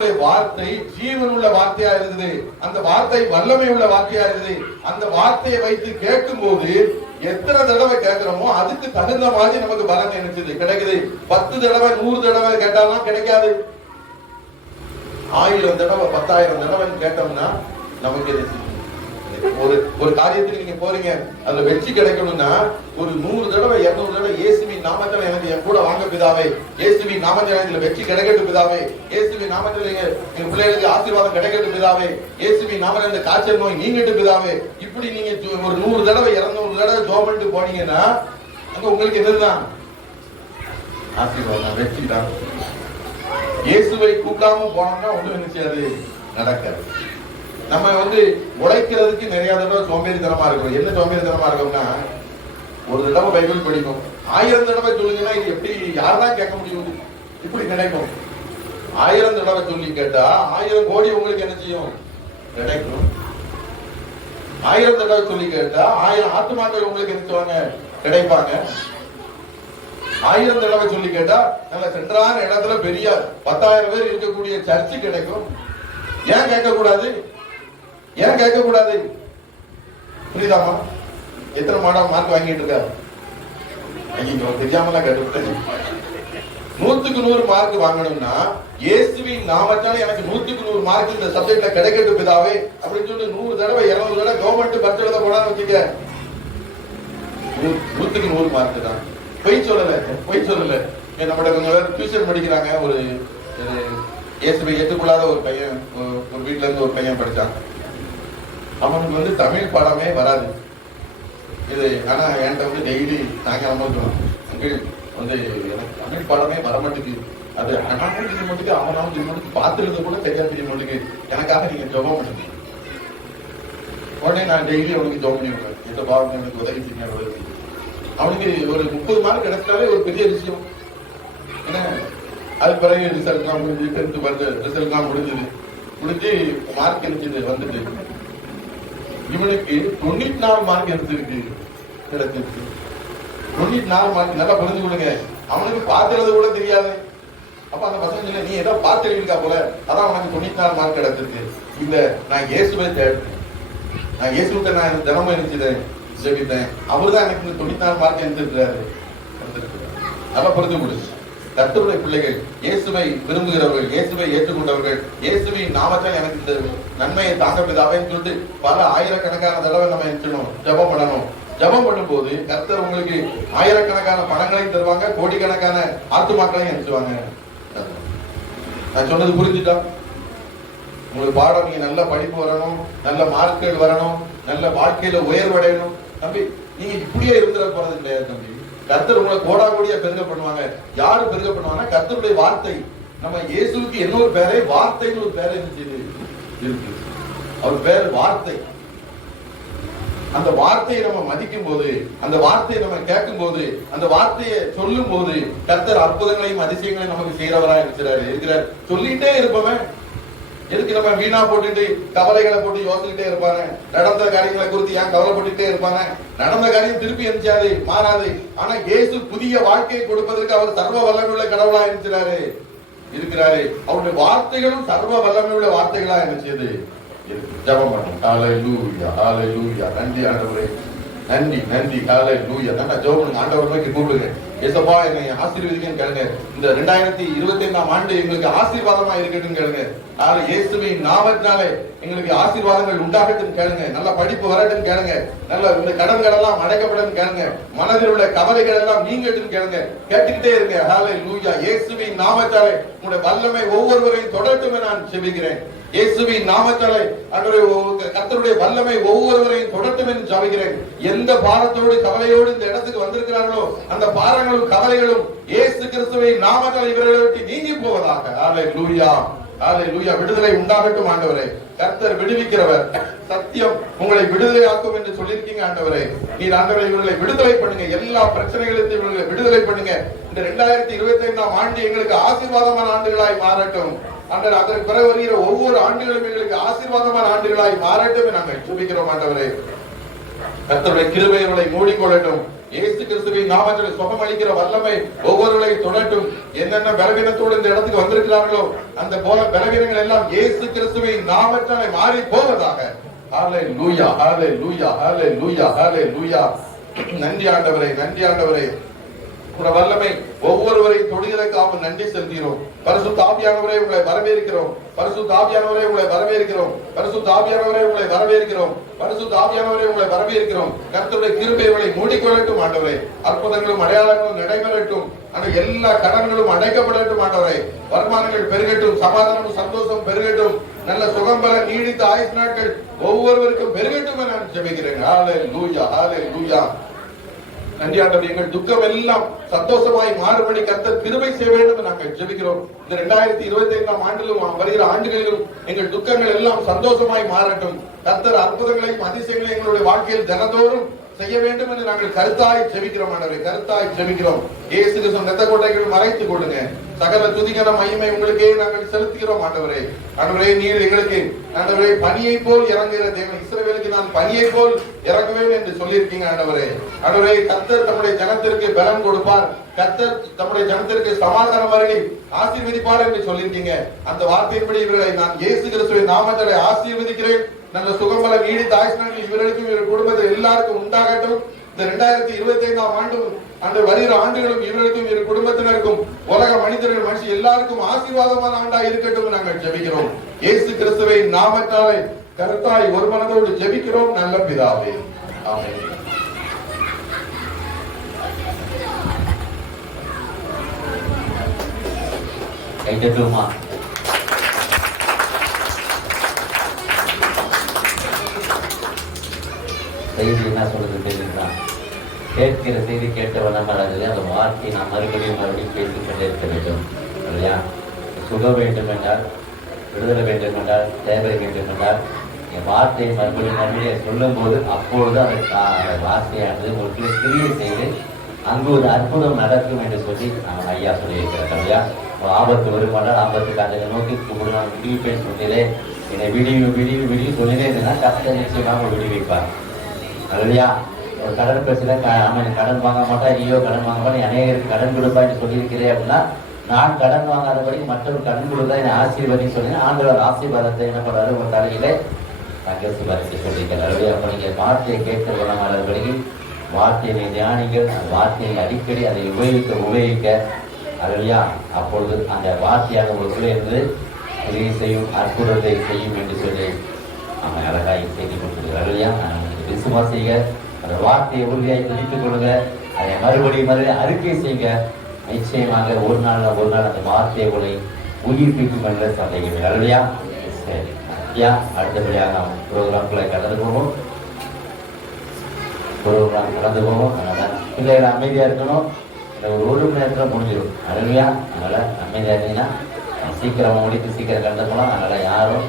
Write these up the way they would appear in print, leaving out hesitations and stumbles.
வார்த்தை ஜீவன் உள்ள வார்த்தையா இருக்குது. அந்த வார்த்தை வல்லமை உள்ள வார்த்தையா இருக்குது. அந்த வார்த்தையை வைத்து கேட்கும் போது எத்தனை தடவை கேட்கிறோமோ அதுக்கு தகுந்த மாதிரி நமக்கு பலன் நினைச்சது கிடைக்குது. 10 தடவை 100 தடவை கேட்டாலும் கிடைக்காது. 1000 தடவை 10,000 தடவை கேட்டோம்னா நமக்கு ஒரு காரியத்துக்கு நீங்க போறீங்க, அதுல வெற்றி கிடைக்கணும்னா ஒரு 100 தடவை 200 தடவை இயேசுவின் நாமத்தில் எனக்கு என் கூட வாங்க பிதாவே, இயேசுவின் நாமத்தில் இதுல வெற்றி கிடைக்கட்டும் பிதாவே, இயேசுவின் நாமத்தில் எங்க பிள்ளைகளுக்கு ஆசீர்வாதம் கிடைக்கட்டும் பிதாவே, இயேசுவின் நாமத்தில் இந்த காய்ச்சல் நோய் நீங்கட்டும் பிதாவே. இப்படி நீங்க ஒரு 100 தடவை 200 தடவை ஜெபம் பண்ணிட்டு போனீங்கன்னா அங்க உங்களுக்கு என்னதுதான் ஆசீர்வாதம், வெற்றி தான். இயேசுவை கூப்பிடாம போனோம்னா ஒண்ணும் நினைச்சாது நடக்காது. நம்ம உழைக்கிறதுக்கு நிறைய தடவை சோம்பேறித்தனமா இருக்கும். என்ன சோம்பேறித்தனமா இருக்கும்னா, ஒரு தடவை பைபிள் படிக்கும், 1000 தடவை சொல்லுங்கன்னா இது எப்படி யாருதான் கேட்க முடியும்? இப்படி கிடைக்கும். 1000 தடவை சொல்லி கேட்டா 1000 கோடி உங்களுக்கு என்ன செய்யும்? கிடைக்கும். 1000 தடவை சொல்லி கேட்டா 1000 ஆத்துமாக்கள் உங்களுக்கு என்ன செய்வாங்க? கிடைப்பாங்க. 1000 தடவை சொல்லி கேட்டா நல்ல சென்றான இடத்துல பெரிய 10,000 பேர் இருக்கக்கூடிய சர்ச்சு கிடைக்கும். ஏன் கேட்க கூடாது? ஏன் கேட்க கூடாது? புரியுதாமா? எத்தனை மார்க் வாங்கிட்டு இருக்காரு? தெரியாமலாம் கேட்டு 100க்கு 100 மார்க் வாங்கணும்னா இயேசுவின் நாமத்தால எனக்கு 100க்கு 100 மார்க் இந்த சப்ஜெக்ட்ல கிடைக்கட்டும் பிதாவே அப்படின்னு சொல்லி 100 தடவை 200 தடவை கவர்மெண்ட் பரிட்சை எழுத போடான்னு வச்சுக்க, 100க்கு 100 மார்க் தான். பொய் சொல்லல. நம்மளோட கொஞ்சம் பேர் டியூஷன் படிக்கிறாங்க. ஒரு இயேசுவை ஏற்றுக்கொள்ளாத ஒரு பையன், ஒரு வீட்டுல இருந்து ஒரு பையன் படிச்சான். அவனுக்கு தமிழ் பாடமே வராது. இது ஆனா என்கிட்ட டெய்லி சாயங்காலமா சொல்லுவான், எனக்கு தமிழ் பாடமே வர மாட்டேங்குது. அது அண்ணாவும் திருமட்டுக்கு அவனாவும் திருமட்டுக்கு பார்த்துருந்தது கூட சரியா திருமட்டுக்கு எனக்காக நீங்க ஜெபம் பண்ணுங்க. உடனே நான் டெய்லி அவனுக்கு ஜெபம் பண்ணி விடுவேன், எந்த பாவம் எனக்கு உதவி செய்ய. அவனுக்கு ஒரு 30 மார்க் கிடைச்சாலே ஒரு பெரிய விஷயம். ஏன்னா அது பிறகு ரிசல்ட்லாம் முடிஞ்சு 10th ரிசல்ட்லாம் முடிஞ்சு மார்க் இருந்துச்சு வந்துட்டு இவனுக்கு 94 மார்க் எடுத்துருக்கு கிடைச்சிருக்கு. 94 மார்க். நல்லா புரிஞ்சு கொடுங்க, அவனுக்கு பார்த்து எழுத கூட தெரியாது. அப்ப அந்த பசங்க நீ ஏதோ பார்த்து எழுதிருக்கா போல, அதான் அவனுக்கு 94 மார்க் கிடைச்சிருக்கு. இல்ல, நான் இயேசுவை தேடுறேன், நான் இயேசுவை நான் தினமும் இருந்துச்சுதேன் ஜெபித்தேன், அவருதான் எனக்கு 94 மார்க் எடுத்துருக்காரு. நல்லா புரிஞ்சு கொடு. கர்த்தருடைய பிள்ளைகள், இயேசுவை விரும்புகிறவர்கள், இயேசுவை ஏற்றுக்கொண்டவர்கள், இயேசுவின் நாமத்தால் எனக்கு இந்த நன்மையை தாங்க பிதாவேன்னு சொல்லிட்டு பல ஆயிரக்கணக்கான தடவை நம்ம எச்சணும் ஜெபம் பண்ணணும். ஜெபம் பண்ணும் போது கர்த்தர் உங்களுக்கு ஆயிரக்கணக்கான பணங்களையும் தருவாங்க, கோடிக்கணக்கான ஆத்துமாக்களையும் எரிச்சுவாங்க. நான் சொன்னது புரிஞ்சுட்டா? உங்களுக்கு பாடம், நீங்க நல்ல படிப்பு வரணும், நல்ல மார்க்குகள் வரணும், நல்ல வாழ்க்கையில உயர்வடையணும். தம்பி, நீங்க இப்படியே இருந்துட போறது கிடையாது தம்பி. கர்த்தர் உங்களை கோடா கோடியா பெருக பண்ணுவாங்க. யாரு பெருக பண்ணுவாங்கன்னா கர்த்தருடைய வார்த்தை. நம்ம இயேசுவுக்கு என்ன ஒரு பேரே? வார்த்தைன்னு ஒரு பேரை இருக்கு. அவர் பேர் வார்த்தை. அந்த வார்த்தையை நம்ம மதிக்கும் போது, அந்த வார்த்தையை நம்ம கேட்கும் போது, அந்த வார்த்தையை சொல்லும் போது கர்த்தர் அற்புதங்களையும் அதிசயங்களையும் நமக்கு செய்யறவரா இருக்கிறார். சொல்லிட்டே இருப்பவன் எதுக்கு நம்ம வீணா போட்டுட்டு கவலைகளை போட்டு யோசிச்சுட்டே இருப்பாங்க? நடந்த காரியங்களை குறித்து ஏன் கவலைப்பட்டுட்டே இருப்பாங்க? நடந்த காரியம் திருப்பி எரிஞ்சாது, மாறாது. ஆனா இயேசு புதிய வாழ்க்கையை கொடுப்பதற்கு அவர் சர்வ வல்லமையுள்ள கடவுளா இருக்கிறாரு. அவருடைய வார்த்தைகளும் சர்வ வல்லமையுள்ள வார்த்தைகளா இருந்துச்சு. ஜெபம் பண்ணும். ஹல்லேலூயா, ஹல்லேலூயா. நன்றி ஆண்டவரே, நன்றி. ஹல்லேலூயா. நான் ஜெபம் பண்ணுங்க. ஆண்டவரை நோக்கி கூப்பிடுங்க. ஏசப்பா, என்னை ஆசீர்வதிங்கன்னு கேளுங்க. இந்த 2025ஆம் ஆண்டு எங்களுக்கு ஆசீர்வாதமா இருக்கட்டும் கேளுங்க. இயேசுவின் நாமத்தினாலே எங்களுக்கு ஆசீர்வாதங்கள் உண்டாகட்டும் கேளுங்க. நல்ல படிப்பு வரட்டும் கேளுங்க. நல்ல இந்த கடன்கள் எல்லாம் அடைக்கப்படும் கேளுங்க. மனதில் உள்ள கவலைகள் எல்லாம் நீங்கட்டும் கேளுங்க. கேட்டுக்கிட்டே இருங்க. ஹல்லேலூயா. இயேசுவின் நாமத்தாலே உங்களுடைய வல்லமை ஒவ்வொருவரையும் தொடரட்டும் நான் ஜெபிக்கிறேன். இயேசுவின் நாமத்தாலே கர்த்தருடைய வல்லமை ஒவ்வொருவரையும் தொடரட்டும் என்று ஜெபிக்கிறேன். எந்த பாரத்தோடு கவலையோடு இந்த இடத்துக்கு வந்திருக்கிறார்களோ அந்த பாரங்களும் கவலைகளும் இயேசு கிறிஸ்துவின் நாமத்தால் இவர்களை விட்டு நீங்கி போவதாக. ஹல்லேலூயா, ஹல்லேலூயா. விடுதலை உண்டாகட்டும் ஆண்டவரே. கர்த்தர் விடுவிக்கிறவர். சத்தியம் உங்களை விடுதலை ஆக்கும் என்று சொல்லியிருக்கீங்க ஆண்டவரே. நீர் ஆண்டவரை இவர்களை விடுதலை பண்ணுங்க. எல்லா பிரச்சனைகளிலிருந்து இவர்களை விடுதலை பண்ணுங்க. இந்த 2025ஆம் ஆண்டு எங்களுக்கு ஆசீர்வாதமான ஆண்டுகளாய் மாறட்டும். அதற்கு பிறகு வருகிற ஒவ்வொரு ஆண்டுகளும் எங்களுக்கு ஆசீர்வாதமான ஆண்டுகளாய் மாறட்டும் நாங்கள் ஜெபிக்கிறோம் ஆண்டவரே. கர்த்தருடைய கிருபை இவர்களை மூடிக்கொள்ளட்டும். இயேசு கிறிஸ்துவின் நாமத்தில் சுகம் அளிக்கிற வல்லமை ஒவ்வொருவரையும் தொடட்டும். என்னென்ன பலவீனத்தோடு இந்த இடத்துக்கு வந்திருக்கிறார்களோ அந்த போல பலவீனங்கள் எல்லாம் இயேசு கிறிஸ்துவின் நாமத்தாலே மாறி போவதாக. ஹல்லேலூயா, ஹல்லேலூயா, ஹல்லேலூயா, ஹல்லேலூயா. நன்றி ஆண்டவரே, நன்றி ஆண்டவரே. உடைய வல்லமை ஒவ்வொருவரையும் தொடுகிறதுக்காக நன்றி செலுத்துகிறோம். பரிசுத்த ஆவியானவரே உங்களை வரவேற்கிறோம். பரிசுத்த ஆவியானவரே உங்களை வரவேற்கிறோம். பரிசுத்த ஆவியானவரே உங்களை வரவேற்கிறோம். பரிசுத்த ஆவியானவரே உங்களை வரவேற்கிறோம். கர்த்தருடைய கிருபைகளை மூடிக்கொள்ளட்டும் ஆண்டவரே. அற்புதங்களும் அடையாளங்களும் நடைபெறட்டும். எல்லா கடன்களும் அடைக்கப்படட்டும் ஆண்டவரே. வருமானங்கள் பெருகட்டும், சமாதானம் சந்தோஷம் பெருகட்டும், நல்ல சுகம்பல நீடித்த ஆயுசு நாட்கள் ஒவ்வொருவருக்கும் பெருகட்டும் என நான் ஜெபிக்கிறேன். ஹல்லேலூயா, ஹல்லேலூயா. நன்றி ஆண்டவரே. எங்கள் துக்கம் எல்லாம் சந்தோஷமாய் மாறுபடி கர்த்தர் கிருபை செய்ய வேண்டும் நாங்கள் ஜெபிக்கிறோம். இந்த 2025ஆம் ஆண்டிலும் வருகிற ஆண்டுகளிலும் எங்கள் துக்கங்கள் எல்லாம் சந்தோஷமாய் மாறட்டும். கர்த்தர் அற்புதங்களையும் அதிசயங்களையும் எங்களுடைய வாழ்க்கையில் தினந்தோறும் செய்ய வேண்டும் என்று நாங்கள் கருத்தாய் ஜெபிக்கிறோம் ஆண்டவரே, கருத்தாய் ஜெபிக்கிறோம். இயேசு கிறிஸ்து இரத்த கோட்டைகள் மறைத்துக் கொடுங்க. சகல துதிகர மகிமை உங்களுக்கே நாங்கள் செலுத்துகிறோம் ஆண்டவரே. ஆண்டவரே, நீர் எங்களுக்கு ஆண்டவரே பனியை போல் இறங்குகிற தேவன். இஸ்ரவேலுக்கு நான் பனியை போல் இறங்குவேன் என்று சொல்லியிருக்கீங்க ஆண்டவரே. ஆண்டவரே, கர்த்தர் தம்முடைய ஜனத்திற்கு பலன் கொடுப்பார், கர்த்தர் தம்முடைய ஜனத்திற்கு சமாதானம் வருகை ஆசீர்வதிப்பார் என்று சொல்லியிருக்கீங்க. அந்த வார்த்தையின்படி இவர்களை நான் இயேசு கிறிஸ்துவின் நாமத்திலே ஆசீர்வதிக்கிறேன். நல்ல சுகம்பல நீடித்த ஆயுசு நாட்கள் இவர்களுக்கும் இவர்கள் குடும்பத்தில் எல்லாருக்கும் உண்டாகட்டும். இந்த 2025ஆம் ஆண்டு வருகிற ஆண்டுகளும் இவர்களுக்கும் இவர்கள் குடும்பத்தினருக்கும் உலக மனிதர்கள் மனுஷன் எல்லாருக்கும் ஆசீர்வாதமான ஆண்டா இருக்கட்டும் நாங்கள் ஜெபிக்கிறோம். இயேசு கிறிஸ்துவின் நாமத்தாலே கருத்தாய் ஒரு மனதோடு ஜெபிக்கிறோம் நல்ல பிதாவே, ஆமென். கைதட்டுமா? செய்தி என்ன சொல்றது தெரியுங்களா? கேட்கிற செய்தி கேட்ட வண்ணமராது அந்த வார்த்தையை நாம் மறுபடியும் பேசிக் கொண்டே இருக்க வேண்டும் இல்லையா? சுகம் வேண்டும் என்றால், விடுதலை வேண்டும் என்றால், தேவை வேண்டும் என்றால் என் வார்த்தையை மறுபடியும் சொல்லும் போது அப்பொழுது அந்த வார்த்தையானது உங்களுக்கு கிரியை செய்து அங்கு ஒரு அற்புதம் நடக்கும் என்று சொல்லி நான் ஐயா சொல்லியிருக்கிறேன் இல்லையா? ஆபத்து வருமானால் ஆபத்துக்கு அதை நோக்கி நான் விடுவிப்பேன் சொன்னதே. என்னை விடிவு சொல்லினே இருந்தேன்னா கஷ்டம் நிச்சயமாக விடுவிப்பார் இல்லையா? ஒரு கடன் பிரச்சனை, அவன் கடன் வாங்க மாட்டா, நீயோ கடன் வாங்க மாட்டேன், அநேகருக்கு கடன் கொடுப்பான்னு சொல்லியிருக்கிறேன் அப்படின்னா நான் கடன் வாங்காதபடி மற்றொரு கடன் கொடுத்தா என்னை ஆசீர்வதி சொன்னேன். ஆண்டவர் ஆசீர்வாதத்தை என்ன பண்ணுறாரு? ஒரு தலையிலே தங்கசிபாரத்தை சொல்லியிருக்கிறார் இல்லையா? அப்போ நீங்கள் வார்த்தையை கேட்க வளமானபடி வார்த்தையை தியானிகள், அந்த வார்த்தையை அடிக்கடி அதை உபயோகிக்க இல்லையா? அப்பொழுது அந்த வார்த்தையாக உங்களுக்குள்ளே இருந்து உதவி செய்யும், அற்புதத்தை செய்யும் என்று சொல்லி அவன் அழகாய் செய்தி கொடுத்துருக்கிறார் இல்லையா? விசுவாசிங்க, அந்த வார்த்தையை உறுதியாய் பிடித்துக் கொள்ளுங்க, அதை மறுபடியும் அறிக்கை செய்யுங்க. நிச்சயமாக ஒரு நாள் அந்த வார்த்தையை உங்களை உயிர்ப்பிக்கும் என்ற சந்தேகம் இல்லையா? சரி ஐயா, அடுத்தபடியாக நாம் ப்ரோக்ராம்களை கடந்து போவோம். அதனால பிள்ளைகள் அமைதியா இருக்கணும். ஒரு மணி நேரத்தில் முடிஞ்சிடும் அருமையா. அதனால அமைதியா இருந்தீங்கன்னா சீக்கிரமா முடித்து சீக்கிரம் கடந்து போகலாம். அதனால யாரும்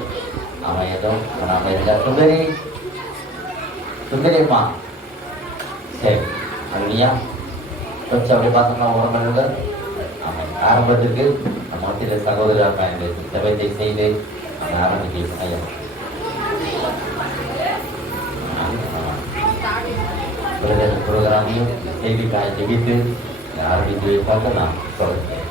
அவன் எதுவும் நாம இருந்தா சுந்தரியம்மா சரி அருமையா கொஞ்சம் அப்படி பார்த்தோம்னா ஒரு மணி அவன் ஆரம்பத்துக்கு நம்ம வந்து சகோதரர் தவத்தை செய்து அவன் ஆரம்பிக்கலாம். ஐயா ப்ரோக்ராமையும் செய்திக்காய் ஜெபித்து ஆரம்பித்து பார்த்து நான் சொல்றேன்.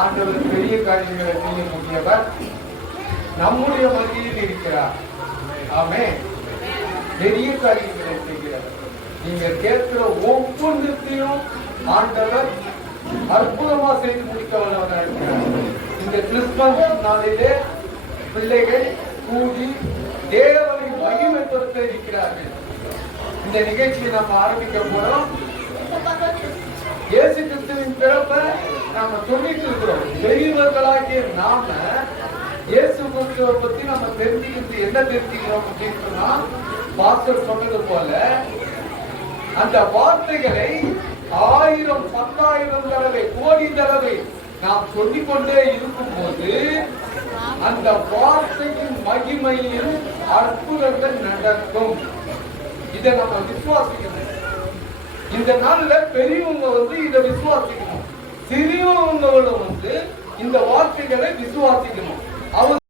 ஆண்டவர் பெரிய காரியங்களை செய்ய முடியவர் நம்முடைய மத்தியில் இருக்கிறார். ஆமென். பெரிய காரியங்களை செய்கிறவர். நீங்க கேட்கிற ஒவ்வொன்றுத்தையும் ஆண்டவர் அற்புதமா செய்து முடிக்க வல்லவராக இருக்கிறார். இந்த கிறிஸ்துமஸ் நாளிலே பிள்ளைகள் கூடி தேவனை மகிமைப்படுத்த இருக்கிறார்கள். இந்த நிகழ்ச்சியை நம்ம ஆரம்பிக்க போறோம். இயேசு கிறிஸ்துவின் பிறப்பை நாம சொல்லிட்டு இருக்கிறோம். பெரியவர்களாகிய நாம இயேசு கிறிஸ்துவை பத்தி நம்ம தெரிஞ்சுக்கிறது என்ன தெரிஞ்சுக்கிறோம் அப்படின்னு சொன்னா, பாஸ்டர் சொன்னது போல அந்த வார்த்தைகளை 1000 10,000 தடவை கோடி தடவை நாம் சொல்லிக்கொண்டே இருக்கும் போது அந்த வார்த்தையின் மகிமையில் அற்புதங்கள் நடக்கும். இதை நம்ம விசுவாசிக்கணும். இந்த நாள்ல பெரியவங்க இதை விசுவாசிக்கணும், சிறியவங்களும் இந்த வார்த்தைகளை விசுவாசிக்கணும். அவர்